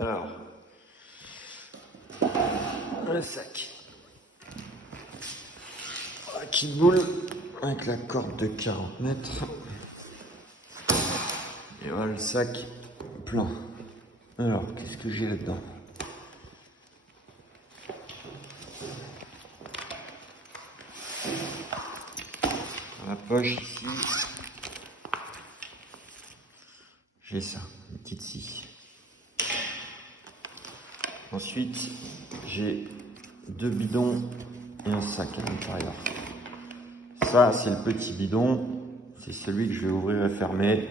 Alors, le sac qui boule avec la corde de 40 mètres. Et voilà le sac plein. Alors, qu'est-ce que j'ai là-dedans? Dans la poche ici, j'ai ça, une petite scie. Ensuite, j'ai 2 bidons et un sac à l'intérieur. Ça, c'est le petit bidon. C'est celui que je vais ouvrir et fermer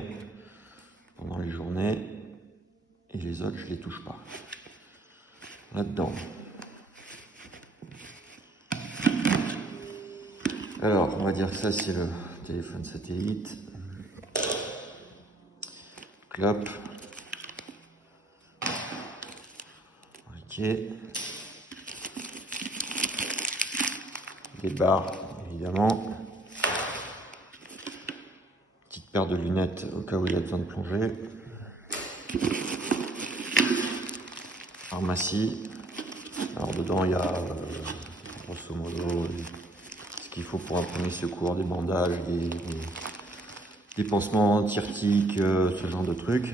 pendant les journées. Et les autres, je les touche pas. Là-dedans. Alors, on va dire que ça, c'est le téléphone satellite. Clope. Ok. Des barres, évidemment. Petite paire de lunettes au cas où il y a besoin de plonger. Pharmacie. Alors dedans il y a grosso modo ce qu'il faut pour un premier secours, des bandages, des pansements anti-urtiques, ce genre de trucs.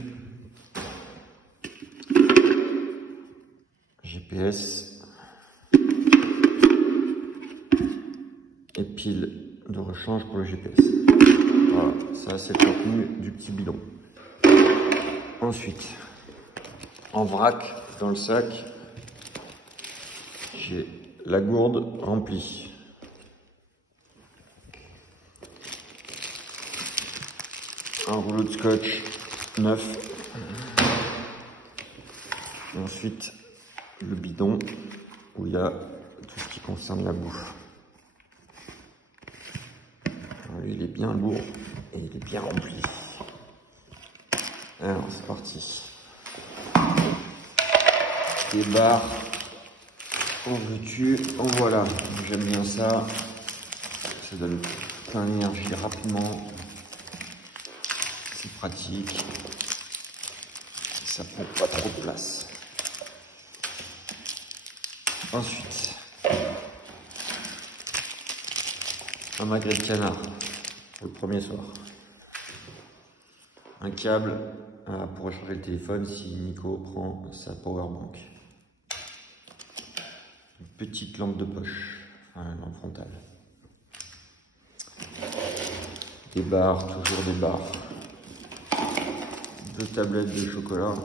GPS. Et pile de rechange pour le GPS. Voilà, ça c'est le contenu du petit bidon. Ensuite, en vrac, dans le sac, j'ai la gourde remplie. Un rouleau de scotch neuf. Et ensuite, le bidon où il y a tout ce qui concerne la bouffe. Alors, lui, il est bien lourd et il est bien rempli. Alors, c'est parti. Des barres. En veux-tu, en voilà. J'aime bien ça. Ça donne plein d'énergie rapidement. C'est pratique. Ça prend pas trop de place. Ensuite, un magret de canard pour le premier soir. Un câble pour recharger le téléphone si Nico prend sa powerbank. Une petite lampe de poche, enfin, une lampe frontale. Des barres, toujours des barres. 2 tablettes de chocolat.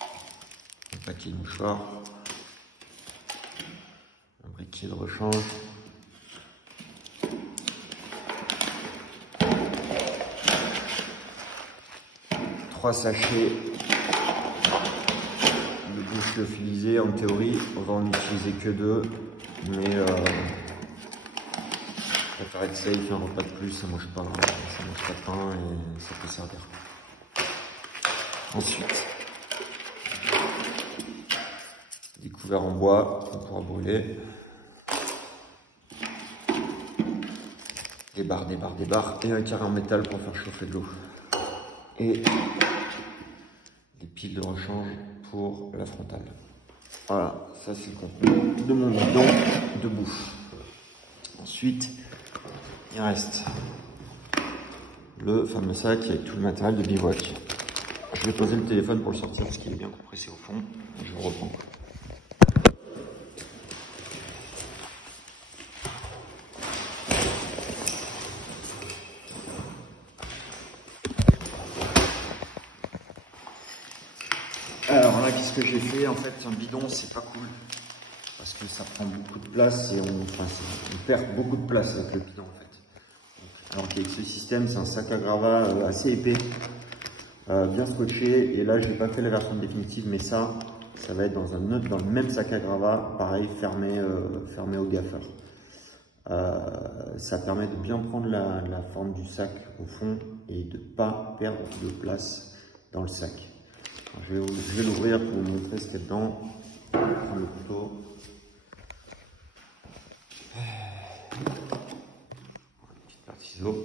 Un paquet de mouchoirs. Un briquet de rechange. Trois sachets de bouche lyophilisée. En théorie, on va en utiliser que 2, mais je préfère être safe, un repas de plus, ça mange pas de pain et ça peut servir. Ensuite, des couverts en bois qu'on pourra brûler. Des barres et un carré en métal pour faire chauffer de l'eau. Et des piles de rechange pour la frontale. Voilà, ça c'est le contenu de mon bidon de bouffe. Ensuite, il reste le fameux sac avec tout le matériel de bivouac. Je vais poser le téléphone pour le sortir parce qu'il est bien compressé au fond. Je vous reprends. Alors là, qu'est-ce que j'ai fait? En fait, un bidon, c'est pas cool. Parce que ça prend beaucoup de place et on perd beaucoup de place avec le bidon en fait. Alors qu'avec ce système, c'est un sac à gravat assez épais, bien scotché. Et là, j'ai pas fait la version définitive, mais ça va être dans le même sac à gravat, pareil, fermé au gaffeur. Ça permet de bien prendre la forme du sac au fond et de pas perdre de place dans le sac. Alors, je vais l'ouvrir pour vous montrer ce qu'il y a dedans. Je vais prendre le couteau. Une petite paire de ciseaux.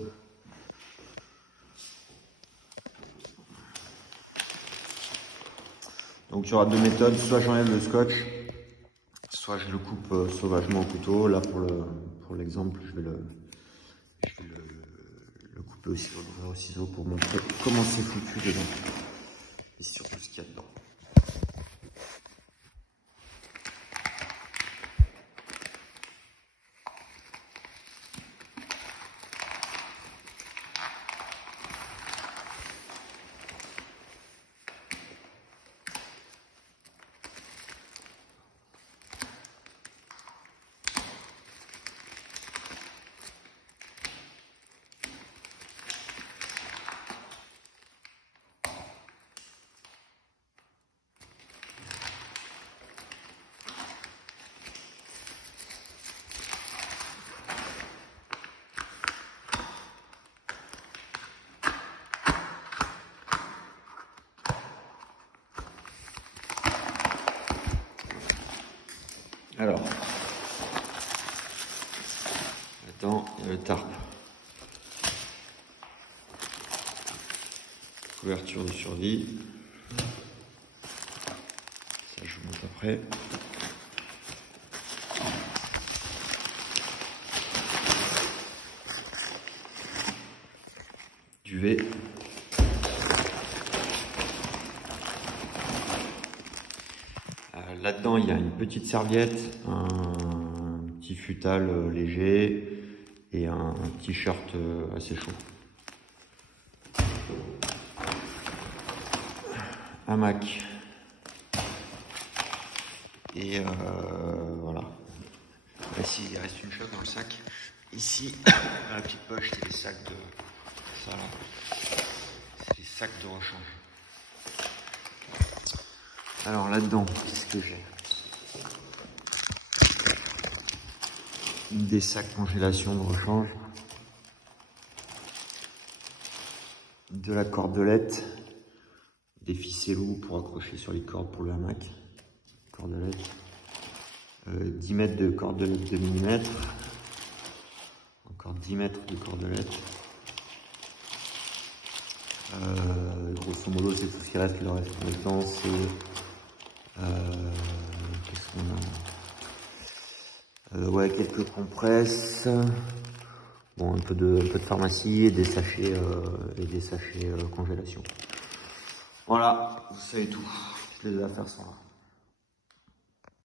Donc il y aura deux méthodes, soit j'enlève le scotch, soit je le coupe sauvagement au couteau. Là pour l'exemple, je vais le couper aussi au ciseau pour montrer comment c'est foutu dedans. Et surtout ce qu'il y a dedans. Alors, maintenant, il y a le tarp. Couverture de survie. Ça, je vous montre après. Duvet. Là-dedans, il y a une petite serviette, un petit futal léger et un t-shirt assez chaud. Hamac. Et voilà. Ici, il reste une chose dans le sac. Ici, dans la petite poche, c'est les sacs de... Ça là. C'est les sacs de rechange. Alors là-dedans, qu'est-ce que j'ai? Des sacs congélation de rechange, de la cordelette, des ficelles pour accrocher sur les cordes pour le hamac, cordelette, 10 mètres de cordelette de millimètres, encore 10 mètres de cordelette. Grosso modo, c'est tout ce qui reste. Le reste du temps, c'est qu'est-ce qu'on a, ouais, quelques compresses, bon, un peu de pharmacie et des sachets congélation. Voilà, vous savez tout. Les affaires sont là.